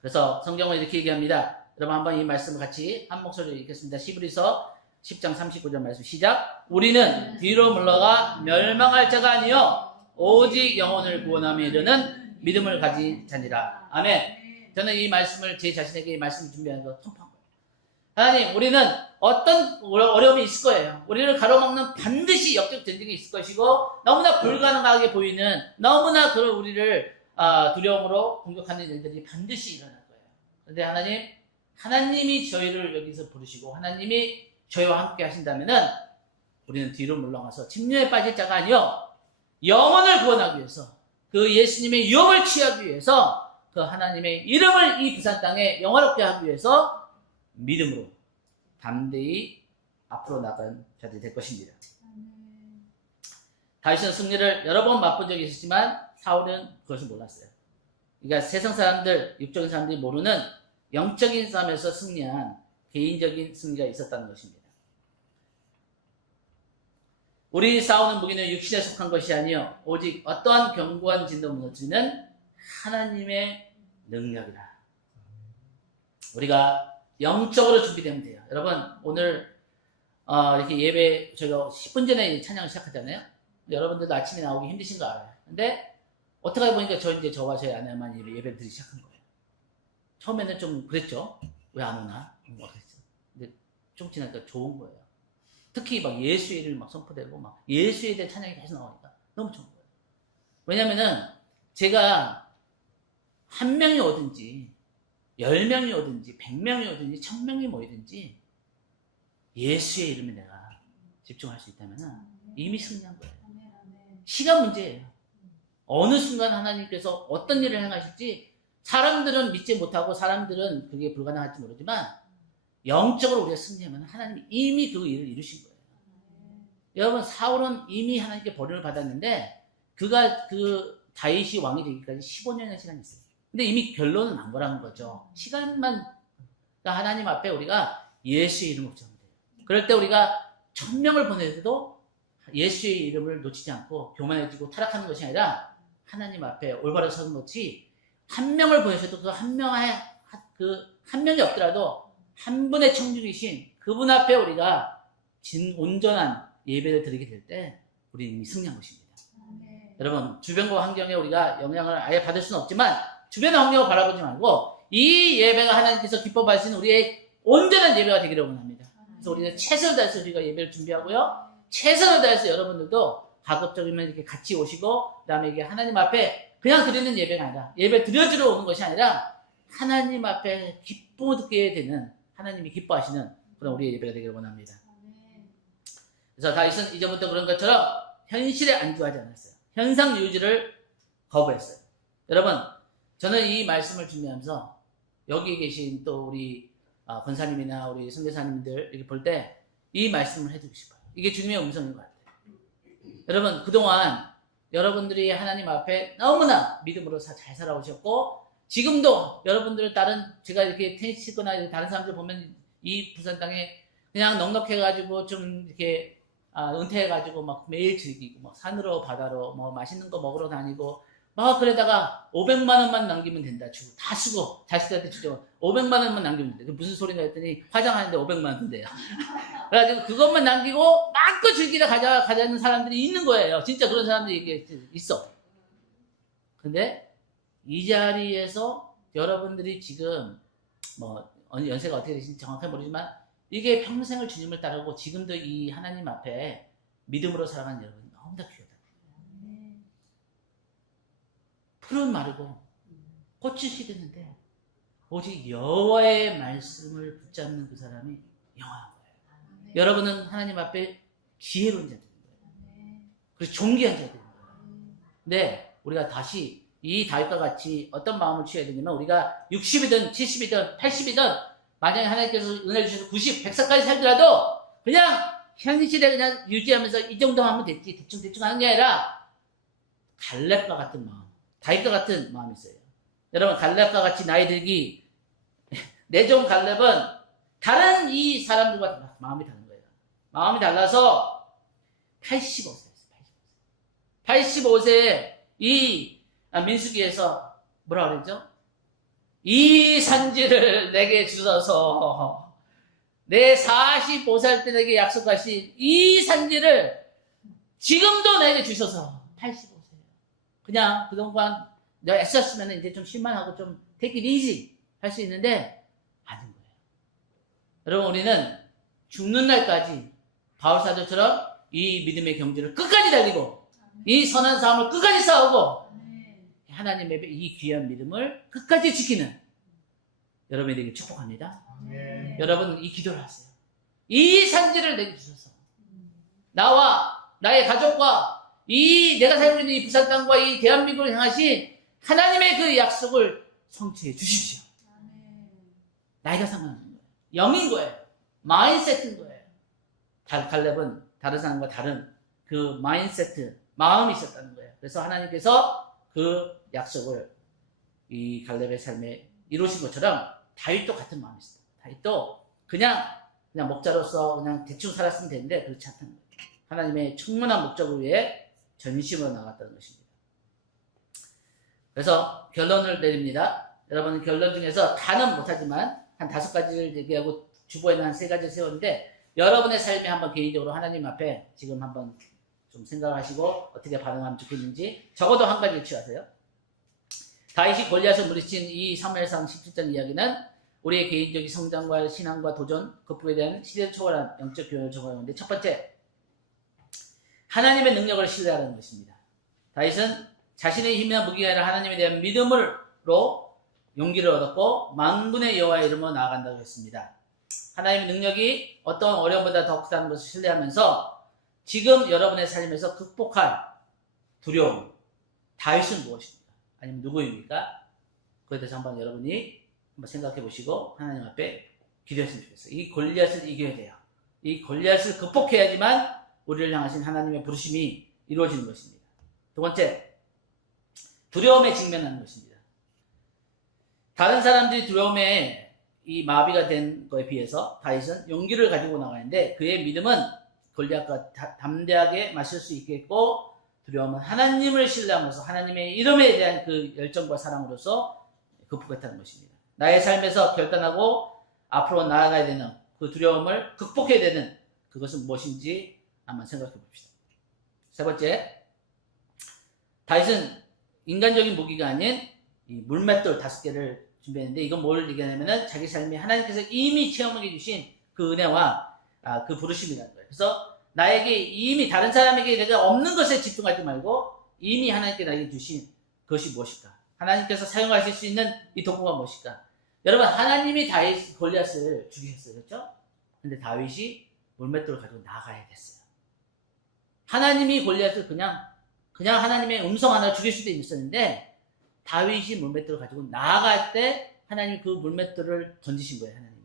그래서 성경은 이렇게 얘기합니다. 여러분 한번 이 말씀을 같이 한 목소리로 읽겠습니다. 히브리서 10장 39절 말씀 시작. 우리는 뒤로 물러가 멸망할 자가 아니요 오직 영혼을 구원함에 이르는 믿음을 가진 자니라. 아멘. 저는 이 말씀을 제 자신에게 이 말씀을 준비하면서 통포한 거예요. 하나님, 우리는 어떤 어려움이 있을 거예요. 우리를 가로막는 반드시 역적 전쟁이 있을 것이고 너무나 불가능하게 보이는 너무나 그런 우리를 두려움으로 공격하는 일들이 반드시 일어날 거예요. 그런데 하나님이 저희를 여기서 부르시고 하나님이 저희와 함께 하신다면은 우리는 뒤로 물러가서 침륜에 빠질 자가 아니요 영혼을 구원하기 위해서 그 예수님의 유업을 취하기 위해서 그 하나님의 이름을 이 부산 땅에 영화롭게 하기 위해서 믿음으로 담대히 앞으로 나간 자들이 될 것입니다. 다윗은 승리를 여러 번 맛본 적이 있었지만 사울은 그것을 몰랐어요. 그러니까 세상 사람들, 육적인 사람들이 모르는 영적인 싸움에서 승리한 개인적인 승리가 있었다는 것입니다. 우리 싸우는 무기는 육신에 속한 것이 아니요 오직 어떠한 견고한 진도 무너지는 하나님의 능력이다. 우리가 영적으로 준비되면 돼요. 여러분 오늘 이렇게 예배 저희가 10분 전에 찬양을 시작하잖아요. 여러분들도 아침에 나오기 힘드신 거 알아요. 근데 어떻게 보니까 저와 저희 아내만 예배를 드리기 시작한 거예요. 처음에는 좀 그랬죠. 왜 안 오나? 그랬죠. 근데 좀 지나니까 좋은 거예요. 특히 막 예수의 이름이 막 선포되고 막 예수에 대한 찬양이 계속 나오니까 너무 좋은 거예요. 왜냐면은 제가 한 명이 오든지 10명이 오든지 100명이 오든지 1000명이 모이든지 예수의 이름에 내가 집중할 수 있다면은 이미 승리한 거예요. 시간 문제예요. 어느 순간 하나님께서 어떤 일을 행하실지 사람들은 믿지 못하고 사람들은 그게 불가능할지 모르지만 영적으로 우리가 승리하면 하나님이 이미 그 일을 이루신 거예요. 여러분 사울은 이미 하나님께 버림을 받았는데 그가 그 다윗이 왕이 되기까지 15년의 시간이 있어요. 근데 이미 결론은 난 거라는 거죠. 시간만 그러니까 하나님 앞에 우리가 예수의 이름을 붙잡으면 돼요. 그럴 때 우리가 1000명을 보내도 예수의 이름을 놓치지 않고 교만해지고 타락하는 것이 아니라 하나님 앞에 올바로 서는 것이 한 명을 보내셔도 그 한 명이 없더라도 한 분의 청중이신 그분 앞에 우리가 온전한 예배를 드리게 될 때 우리는 이미 승리한 것입니다. 여러분 주변과 환경에 우리가 영향을 아예 받을 수는 없지만 주변의 환경을 바라보지 말고 이 예배가 하나님께서 기뻐 받으시는 우리의 온전한 예배가 되기를 원합니다. 그래서 우리는 최선을 다해서 우리가 예배를 준비하고요. 최선을 다해서 여러분들도 가급적이면 이렇게 같이 오시고 그다음에 이게 하나님 앞에 그냥 드리는 예배가 아니라 예배 드려주러 오는 것이 아니라 하나님 앞에 기쁘게 되는 하나님이 기뻐하시는 그런 우리의 예배가 되기를 원합니다. 그래서 다윗은 이전부터 그런 것처럼 현실에 안주하지 않았어요. 현상 유지를 거부했어요. 여러분 저는 이 말씀을 준비하면서 여기 계신 또 우리 권사님이나 우리 선교사님들 이렇게 볼 때 이 말씀을 해주고 싶어요. 이게 주님의 음성인 것 같아요. 여러분 그동안 여러분들이 하나님 앞에 너무나 믿음으로 잘 살아오셨고 지금도 여러분들 제가 이렇게 테니스 치거나 다른 사람들 보면 이 부산 땅에 그냥 넉넉해가지고 좀 이렇게 은퇴해가지고 막 매일 즐기고 막 산으로 바다로 뭐 맛있는 거 먹으러 다니고 막 그러다가 500만 원만 남기면 된다 주고 다 쓰고 자식들한테 주죠. 500만 원만 남기면 된다. 무슨 소리인가 했더니 화장하는데 500만 원 든대요. 그래가지고 그것만 남기고 마음껏 즐기러 가자는 사람들이 있는 거예요. 진짜 그런 사람들이 있어. 근데 이 자리에서 여러분들이 지금 뭐 연세가 어떻게 되신지 정확하게 모르지만 이게 평생을 주님을 따르고 지금도 이 하나님 앞에 믿음으로 살아가는 여러분이 너무나 귀하다. 풀은 마르고 꽃이 시드는데 오직 여호와의 말씀을 붙잡는 그 사람이 영원한 거예요. 여러분은 하나님 앞에 지혜로운 자들인 거예요. 아멘. 그래서 존귀한 자들인 거예요. 아멘. 근데 우리가 다시 이 다윗과 같이 어떤 마음을 취해야 되냐면 우리가 60이든 70이든 80이든 만약에 하나님께서 은혜를 주셔서 90, 100살까지 살더라도 그냥 현실에 그냥 유지하면서 이 정도 하면 됐지 대충 하는 게 아니라 갈렙과 같은 마음, 다윗과 같은 마음이 있어요. 여러분 갈렙과 같이 나이 들기 내종 갈렙은 다른 이 사람들과 마음이 다른 거예요. 마음이 달라서 85세였어요. 85세에 이 민수기에서 뭐라 그랬죠? 이 산지를 내게 주셔서 내 45살 때 내게 약속하신 이 산지를 지금도 내게 주셔서 85세예요. 그냥 그동안 내가 애썼으면 이제 좀 실만하고 좀 take it easy 할 수 있는데 아닌 거예요. 여러분 우리는 죽는 날까지 바울사도처럼 이 믿음의 경주를 끝까지 달리고 이 선한 싸움을 끝까지 싸우고 하나님의 이 귀한 믿음을 끝까지 지키는 여러분에게 축복합니다. 여러분 이 기도를 하세요. 이 산지를 내게 주셔서 나와 나의 가족과 이 내가 살고 있는 이 부산 땅과 이 대한민국을 향하신 하나님의 그 약속을 성취해 주십시오. 나이가 상관없는 거예요. 영인 거예요. 마인세트인 거예요. 갈렙은 다른 사람과 다른 그 마인세트, 마음이 있었다는 거예요. 그래서 하나님께서 그 약속을 이 갈렙의 삶에 이루신 것처럼 다윗도 같은 마음이 있어요. 다윗도 그냥 목자로서 그냥 대충 살았으면 되는데 그렇지 않다는 거예요. 하나님의 충만한 목적을 위해 전심으로 나갔다는 것입니다. 그래서 결론을 내립니다. 여러분 결론 중에서 다는 못하지만 한 5가지를 얘기하고 주보에는 한 3가지를 세웠는데 여러분의 삶에 한번 개인적으로 하나님 앞에 지금 한번 좀 생각하시고 어떻게 반응하면 좋겠는지 적어도 한 가지를 취하세요. 다윗이 골리앗을 물리친 이 사무엘상 17장 이야기는 우리의 개인적인 성장과 신앙과 도전, 극복에 대한 시대를 초월한 영적 교훈을 적어놓는데 첫 번째, 하나님의 능력을 신뢰하는 것입니다. 다윗은 자신의 힘이나 무기가 아니라 하나님에 대한 믿음으로 용기를 얻었고 만군의 여호와의 이름으로 나아간다고 했습니다. 하나님의 능력이 어떤 어려움보다 더 크다는 것을 신뢰하면서 지금 여러분의 삶에서 극복할 두려움, 다윗은 무엇입니까? 아니면 누구입니까? 그에 대해서 한번 여러분이 한번 생각해 보시고 하나님 앞에 기도했으면 좋겠어요. 이 골리앗을 이겨야 돼요. 이 골리앗을 극복해야지만 우리를 향하신 하나님의 부르심이 이루어지는 것입니다. 두 번째, 두려움에 직면하는 것입니다. 다른 사람들이 두려움에 이 마비가 된 것에 비해서 다윗은 용기를 가지고 나가는데 그의 믿음은 골리앗과 담대하게 맞설 수 있겠고 두려움은 하나님을 신뢰하면서 하나님의 이름에 대한 그 열정과 사랑으로서 극복했다는 것입니다. 나의 삶에서 결단하고 앞으로 나아가야 되는 그 두려움을 극복해야 되는 그것은 무엇인지 한번 생각해 봅시다. 세 번째, 다윗은 인간적인 무기가 아닌 이 물맷돌 5개를 준비했는데 이건 뭘 얘기하냐면은 자기 삶에 하나님께서 이미 체험하게 주신 그 은혜와 그 부르심이라는 거예요. 그래서 나에게 이미 다른 사람에게 내가 없는 것에 집중하지 말고 이미 하나님께 나에게 주신 그것이 무엇일까? 하나님께서 사용하실 수 있는 이 도구가 무엇일까? 여러분 하나님이 다윗 골리앗을 죽이셨어요. 그렇죠? 근데 다윗이 물맷돌을 가지고 나가야 됐어요. 하나님이 골리앗을 그냥 하나님의 음성 하나를 죽일 수도 있었는데 다윗이 물맷돌을 가지고 나아갈 때 하나님이 그 물맷돌을 던지신 거예요. 하나님이.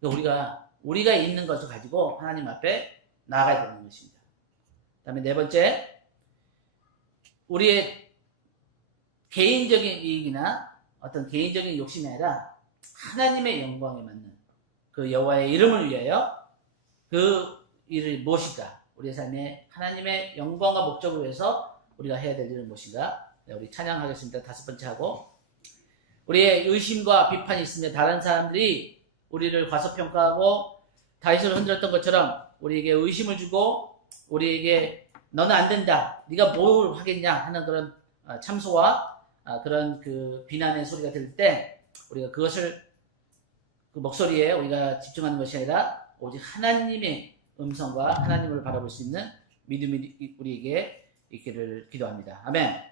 그러니까 우리가 있는 것을 가지고 하나님 앞에 나아가야 되는 것입니다. 그 다음에 네 번째, 우리의 개인적인 이익이나 어떤 개인적인 욕심이 아니라 하나님의 영광에 맞는 그 여호와의 이름을 위하여 그 일을 무엇일까? 우리의 삶에 하나님의 영광과 목적을 위해서 우리가 해야 될 일은 무엇인가? 네, 우리 찬양하겠습니다. 5번째 하고, 우리의 의심과 비판이 있으면 다른 사람들이 우리를 과소평가하고 다윗을 흔들었던 것처럼 우리에게 의심을 주고 우리에게 너는 안 된다, 네가 뭘 하겠냐 하는 그런 참소와 그런 그 비난의 소리가 들릴 때 우리가 그것을 그 목소리에 우리가 집중하는 것이 아니라 오직 하나님의 음성과 하나님을 바라볼 수 있는 믿음이 우리에게 있기를 기도합니다. 아멘.